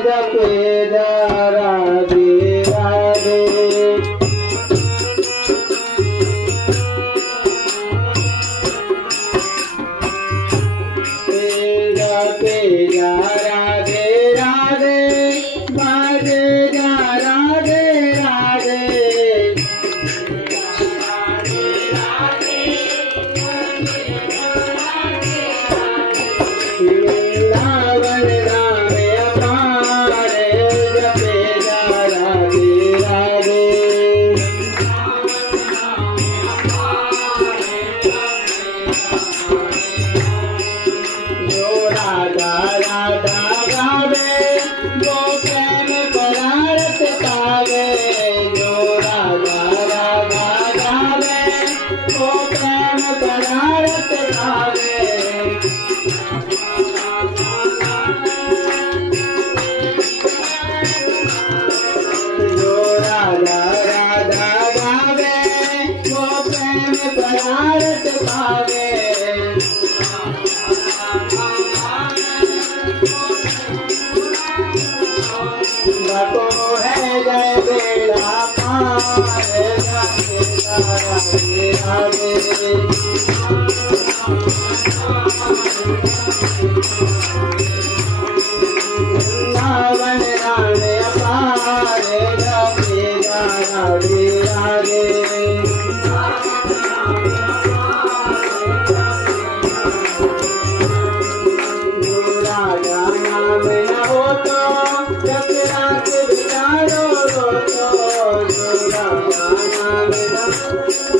जपे जा राधे राधे। जपे जा राधे राधे बाजे जा राधे राधे। वृंदावन धाम अपार जपे जा राधे राधे। जो राधा राधा गावे वो प्रेम पदार्थ पावे। जो राधा राधा गावे वो प्रेम पदार्थ पावे। जो राधा राधा गावे वो प्रेम पदार्थ पावे। बको है जय बेड़ा पार जाके राधे राधे। वृंदावन धाम अपार जपे जा राधे राधे। जो राधा नाम न हो तो जब रात बितारो रो तो। जो राधा नाम न